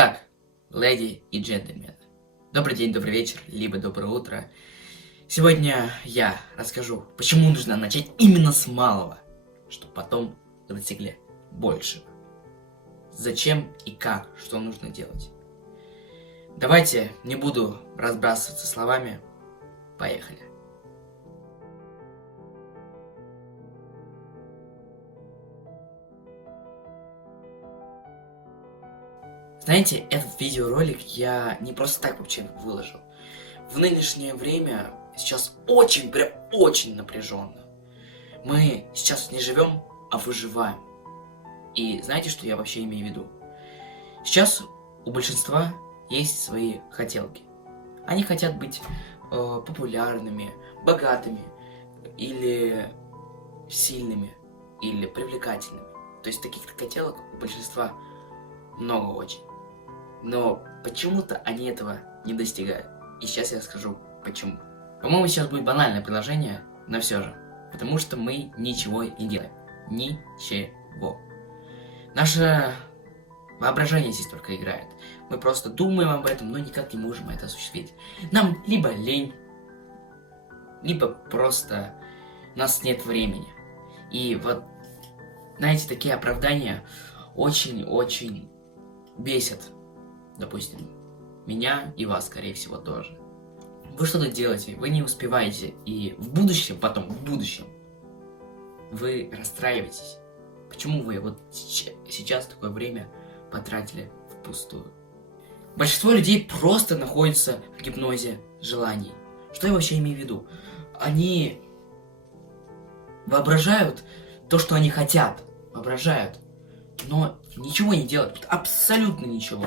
Итак, леди и джентльмены, добрый день, добрый вечер, либо доброе утро. Сегодня я расскажу, почему нужно начать именно с малого, чтобы потом вы достигли большего. Зачем и как, что нужно делать. Давайте не буду разбрасываться словами. Поехали. Знаете, этот видеоролик я не просто так вообще выложил. В нынешнее время сейчас прям очень напряженно. Мы сейчас не живем, а выживаем. И знаете, что я вообще имею в виду? Сейчас у большинства есть свои хотелки. Они хотят быть популярными, богатыми, или сильными, или привлекательными. То есть таких хотелок у большинства много очень. Но почему-то они этого не достигают. И сейчас я скажу почему. По-моему, сейчас будет банальное предложение, но все же. Потому что мы ничего не делаем. Ничего. Наше воображение здесь только играет. Мы просто думаем об этом, но никак не можем это осуществить. Нам либо лень, либо просто у нас нет времени. И вот, знаете, такие оправдания очень-очень бесят. Допустим, меня и вас, скорее всего, тоже. Вы что-то делаете, вы не успеваете, и в будущем, вы расстраиваетесь. Почему вы вот сейчас такое время потратили впустую? Большинство людей просто находятся в гипнозе желаний. Что я вообще имею в виду? Они воображают то, что они хотят. Воображают. Но ничего не делают. Абсолютно ничего.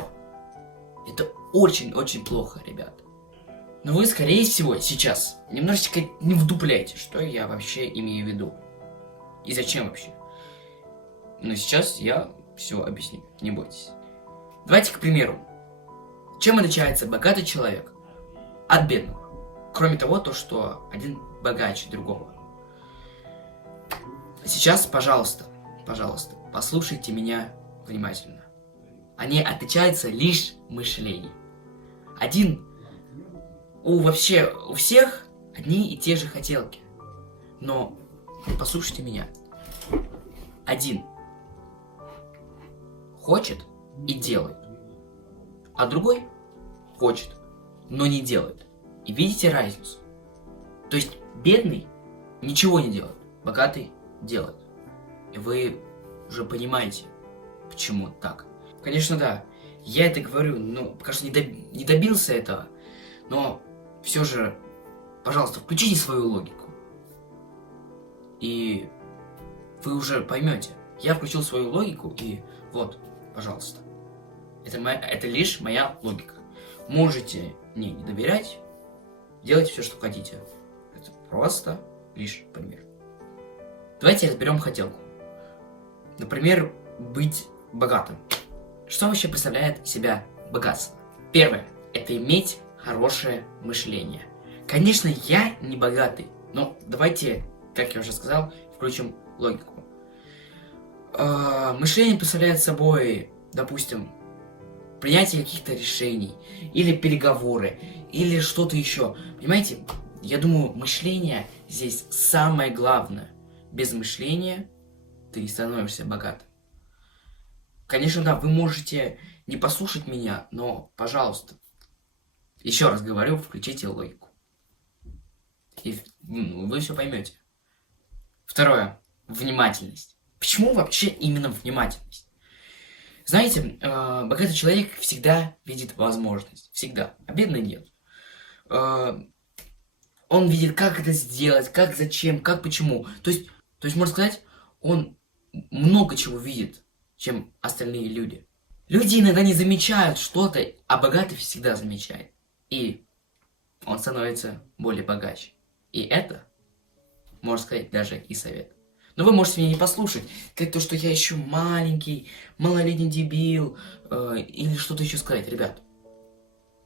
Это очень-очень плохо, ребят. Но вы, скорее всего, сейчас немножечко не вдупляете, что я вообще имею в виду. И зачем вообще. Но сейчас я все объясню, не бойтесь. Давайте, к примеру, чем отличается богатый человек от бедного? Кроме того, то, что один богаче другого. Сейчас, пожалуйста, послушайте меня внимательно. Они отличаются лишь мышлением. У всех одни и те же хотелки. Но послушайте меня. Один хочет и делает, а другой хочет, но не делает. И видите разницу? То есть бедный ничего не делает, богатый делает. И вы уже понимаете, почему так. Конечно, да, я это говорю, но, кажется, не добился этого, но все же, пожалуйста, включите свою логику. И вы уже поймете. Я включил свою логику, и вот, пожалуйста. Это лишь моя логика. Можете мне не доверять, делайте все, что хотите. Это просто лишь пример. Давайте разберем хотелку. Например, быть богатым. Что вообще представляет себя богатство? Первое – это иметь хорошее мышление. Конечно, я не богатый, но давайте, как я уже сказал, включим логику. Мышление представляет собой, допустим, принятие каких-то решений, или переговоры, или что-то еще. Понимаете, я думаю, мышление здесь самое главное. Без мышления ты не становишься богатым. Конечно, да, вы можете не послушать меня, но, пожалуйста, еще раз говорю, включите логику. И вы все поймете. Второе. Внимательность. Почему вообще именно внимательность? Знаете, богатый человек всегда видит возможность. Всегда. А бедный нет. Он видит, как это сделать, как, зачем, как, почему. То есть, можно сказать, он много чего видит, чем остальные люди. Люди иногда не замечают что-то, а богатый всегда замечает. И он становится более богаче. И это, можно сказать, даже и совет. Но вы можете меня не послушать, как то, что я еще маленький, малолетний дебил, или что-то еще сказать. Ребят,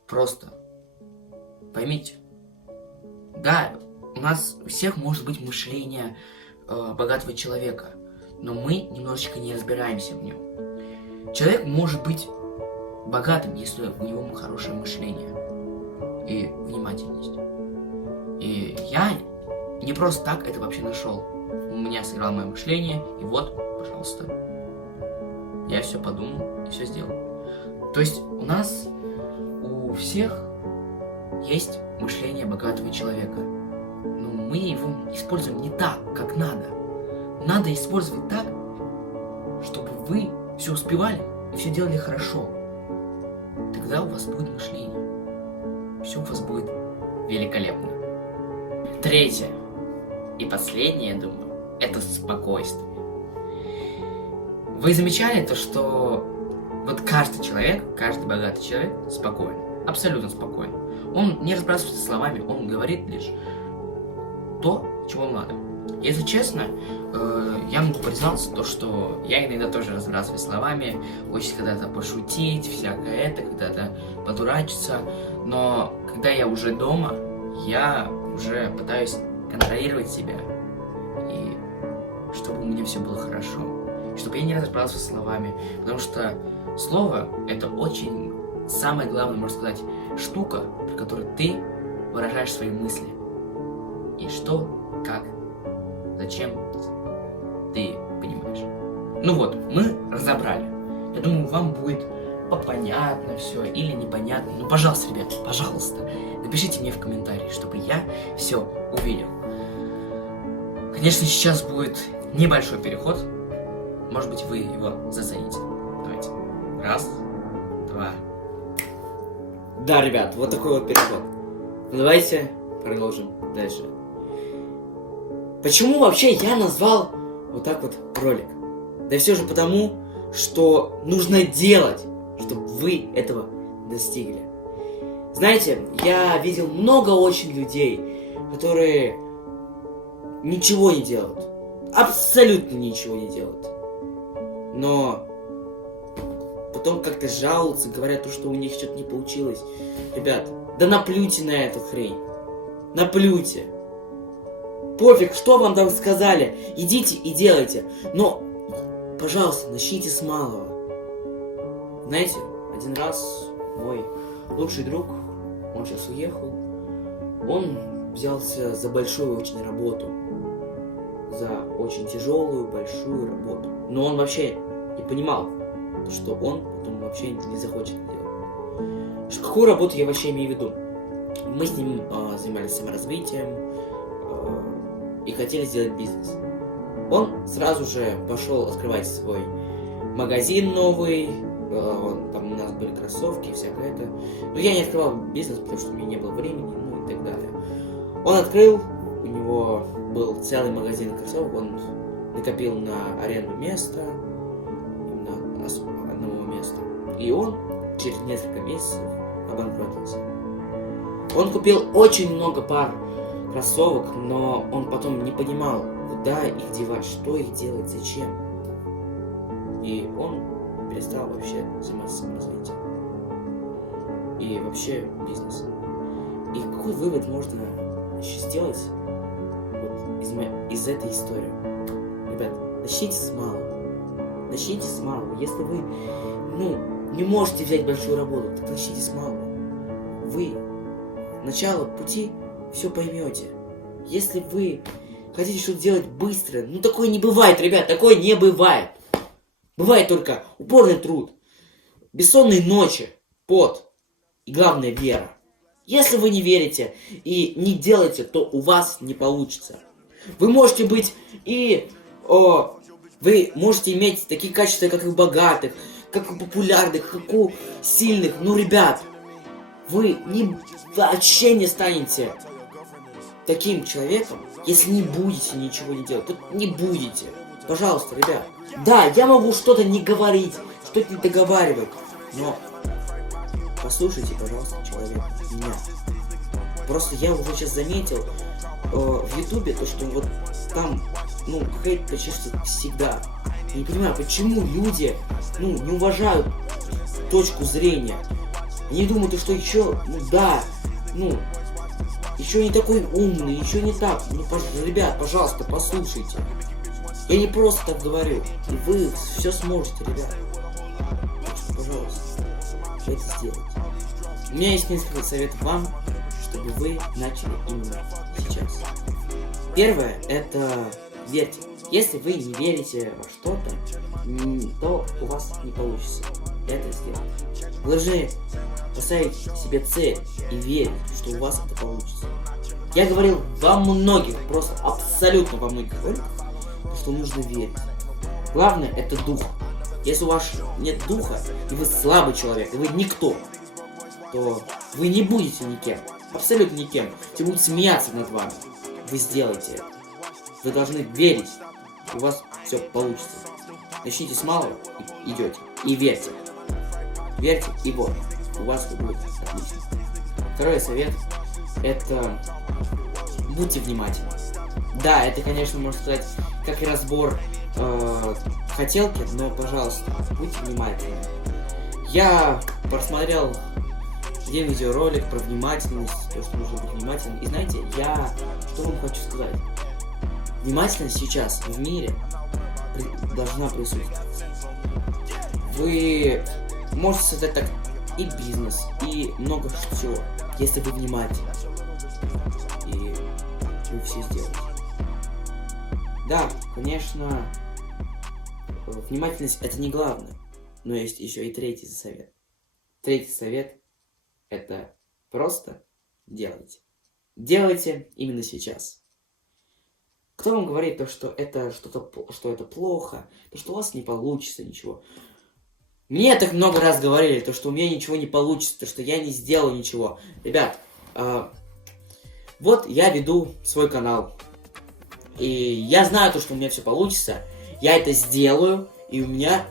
просто поймите. Да, у нас у всех может быть мышление богатого человека, но мы немножечко не разбираемся в нем. Человек может быть богатым, если у него хорошее мышление и внимательность. И я не просто так это вообще нашел. У меня сыграло мое мышление, и вот, пожалуйста, я все подумал и все сделал. То есть у нас, у всех есть мышление богатого человека, но мы его используем не так, как надо. Надо использовать так, чтобы вы все успевали и все делали хорошо. Тогда у вас будет мышление. Все у вас будет великолепно. Третье и последнее, я думаю, это спокойствие. Вы замечали то, что вот каждый человек, каждый богатый человек спокоен, абсолютно спокоен. Он не разбрасывается словами, он говорит лишь то, чего надо. Если честно, я могу признаться, то, что я иногда тоже разбрасываюсь словами, хочется когда-то пошутить, всякое это, когда-то подурачиться, но когда я уже дома, я уже пытаюсь контролировать себя, и чтобы у меня все было хорошо, чтобы я не разбрасывался словами, потому что слово — это очень самая главная, можно сказать, штука, при которой ты выражаешь свои мысли. И что, как, зачем, ты понимаешь. Ну вот, мы разобрали. Я думаю, вам будет понятно все или непонятно. Ну, пожалуйста, ребят, пожалуйста, напишите мне в комментарии, чтобы я все увидел. Конечно, сейчас будет небольшой переход. Может быть, вы его зацените. Давайте. Раз, два. Да, ребят, вот такой вот переход. Ну, давайте продолжим дальше. Почему вообще я назвал вот так вот ролик? Да все же потому, что нужно делать, чтобы вы этого достигли. Знаете, я видел много очень людей, которые ничего не делают. Абсолютно ничего не делают. Но потом как-то жалуются, говорят, что у них что-то не получилось. Ребят, да наплюйте на эту хрень. Наплюйте. Пофиг, что вам там сказали. Идите и делайте. Но, пожалуйста, начните с малого. Знаете, один раз мой лучший друг, он сейчас уехал, он взялся за большую очень работу. За очень тяжелую, большую работу. Но он вообще не понимал, что он потом вообще не захочет делать. Какую работу я вообще имею в виду? Мы с ним занимались саморазвитием и хотели сделать бизнес. Он сразу же пошел открывать свой магазин новый, там у нас были кроссовки и всякое это. Но я не открывал бизнес, потому что у меня не было времени, ну и так далее. Он открыл, у него был целый магазин кроссовок, он накопил на аренду места, именно одного места. И он через несколько месяцев обанкротился. Он купил очень много пар кроссовок, но он потом не понимал, куда их девать, что их делать, зачем. И он перестал вообще заниматься саморазвитием. И вообще бизнесом. И какой вывод можно еще сделать вот из этой истории? Ребят, начните с малого. Начните с малого. Если вы, не можете взять большую работу, так начните с малого. Вы начало пути все поймете. Если вы хотите что-то делать быстро, такое не бывает, ребят, такое не бывает. Бывает только упорный труд, бессонные ночи, пот и, главное, вера. Если вы не верите и не делаете, то у вас не получится. Вы можете быть вы можете иметь такие качества, как у богатых, как у популярных, как у сильных. Ребят, вы вообще не станете таким человеком, если не будете ничего не делать. Вот не будете. Пожалуйста, ребят. Да, я могу что-то не говорить, что-то не договаривать, но послушайте, пожалуйста, человека, меня. Просто я уже сейчас заметил в Ютубе то, что вот там, хейт почти всегда. Я не понимаю, почему люди, не уважают точку зрения. Они думают, что еще, еще не такой умный, еще не так. Ребят, пожалуйста, послушайте. Я не просто так говорю. И вы все сможете, ребят. Пожалуйста. вы это сделаете. У меня есть несколько советов вам, чтобы вы начали именно сейчас. Первое, это верьте. Если вы не верите во что-то, то у вас не получится это сделать. Вы должны поставить себе цель и верить, что у вас это получится. Я говорил во многих, просто абсолютно во многих роликах, что нужно верить. Главное это дух. Если у вас нет духа, и вы слабый человек, и вы никто, то вы не будете никем. Абсолютно никем. Все будут смеяться над вами. Вы сделаете это. Вы должны верить. У вас все получится. Начните с малого, идете. И верьте. Верьте, и вот. У вас все будет отлично. Второй совет. Это будьте внимательны. Да, это, конечно, можно сказать, как и разбор хотелки, но, пожалуйста, будьте внимательны. Я просмотрел один видеоролик про внимательность, то, что нужно быть внимательным. И знаете, я что вам хочу сказать. Внимательность сейчас в мире должна присутствовать. Вы можете создать так и бизнес, и много чего, если вы внимательны. И вы все сделаете. Да, конечно, внимательность это не главное, но есть еще и третий совет. Третий совет это просто делайте. Делайте именно сейчас. Кто вам говорит то, что это что это плохо, то, что у вас не получится ничего? Мне так много раз говорили, то, что у меня ничего не получится, то, что я не сделаю ничего. Ребят, вот я веду свой канал. И я знаю то, что у меня все получится. Я это сделаю, и у меня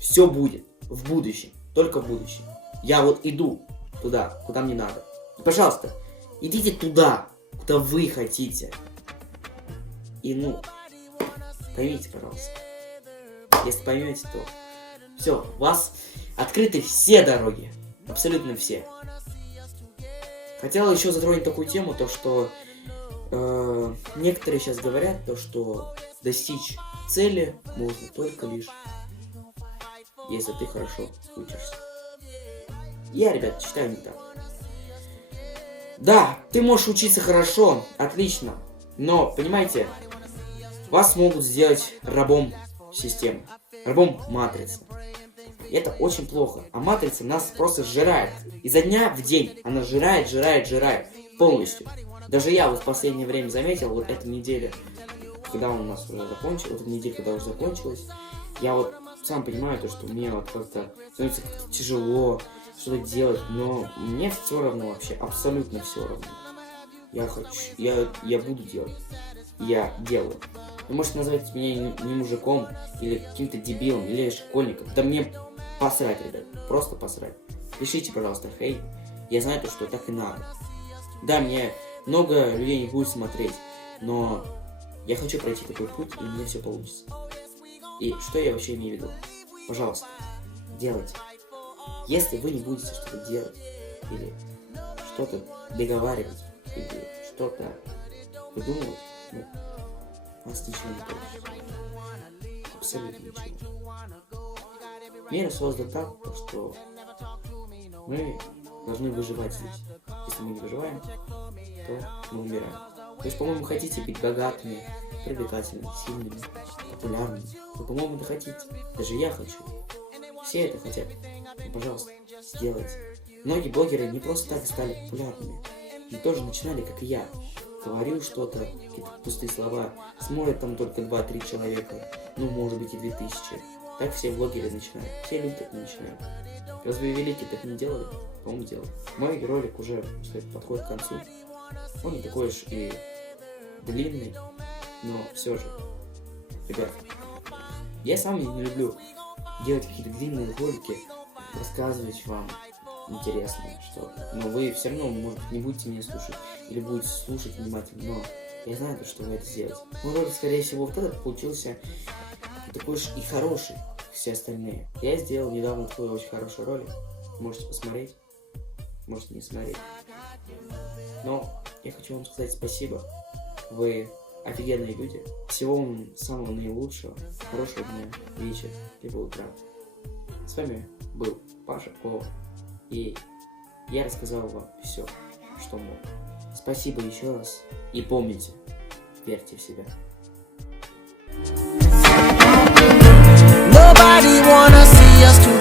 все будет в будущем. Только в будущем. Я вот иду туда, куда мне надо. И, пожалуйста, идите туда, куда вы хотите. И поймите, пожалуйста. Если поймете, то все, у вас открыты все дороги. Абсолютно все. Хотел еще затронуть такую тему, то что некоторые сейчас говорят, то что достичь цели можно только лишь, если ты хорошо учишься. Я, ребят, считаю не так. Да, ты можешь учиться хорошо, отлично, но, понимаете, вас могут сделать рабом системы, рабом матрицы. И это очень плохо. А матрица нас просто сжирает. Изо дня в день она жирает полностью. Даже я вот в последнее время заметил, вот эту неделю, когда у нас уже закончилась, вот эта неделя, когда уже закончилась, я вот сам понимаю то, что мне вот как-то становится тяжело что-то делать, но мне все равно вообще, абсолютно все равно. Я буду делать. Я делаю. Вы можете назвать меня не мужиком, или каким-то дебилом, или школьником. Да мне посрать, ребят. Просто посрать. Пишите, пожалуйста, хейт. Я знаю то, что так и надо. Да, мне много людей не будет смотреть, но я хочу пройти такой путь, и у меня все получится. И что я вообще имею в виду? Пожалуйста, делайте. Если вы не будете что-то делать, или что-то договаривать, или что-то выдумывать, у вас ничего не получится. Абсолютно ничего. Мир создан так, что мы должны выживать здесь. Если мы не выживаем, то мы умираем. То есть, по-моему, хотите быть богатыми, привлекательными, сильными, популярными. Вы, по-моему, это хотите. Даже я хочу. Все это хотят. Ну, пожалуйста, сделайте. Многие блогеры не просто так стали популярными. Они тоже начинали, как и я. Говорил что-то, какие-то пустые слова. Смотрят там только 2-3 человека. Ну, может быть, и 2000. Так все блогеры начинают. Все люди так начинают. Разве великие так не делали? По-моему, делали. Мой ролик уже подходит к концу. Он не такой уж и длинный, но все же. Ребят, я сам не люблю делать какие-то длинные ролики, рассказывать вам интересное что-то. Но вы все равно, может быть, не будете меня слушать, или будете слушать внимательно, но я знаю, что вы это сделаете. Мой ролик, скорее всего, вот этот получился такой уж и хороший, как все остальные. Я сделал недавно такой очень хороший ролик. Можете посмотреть, можете не смотреть. Но я хочу вам сказать спасибо. Вы офигенные люди. Всего вам самого наилучшего. Хорошего дня, вечера, либо утра. С вами был Паша Кова. И я рассказал вам все, что мог. Спасибо еще раз. И помните, верьте в себя. Nobody wanna see us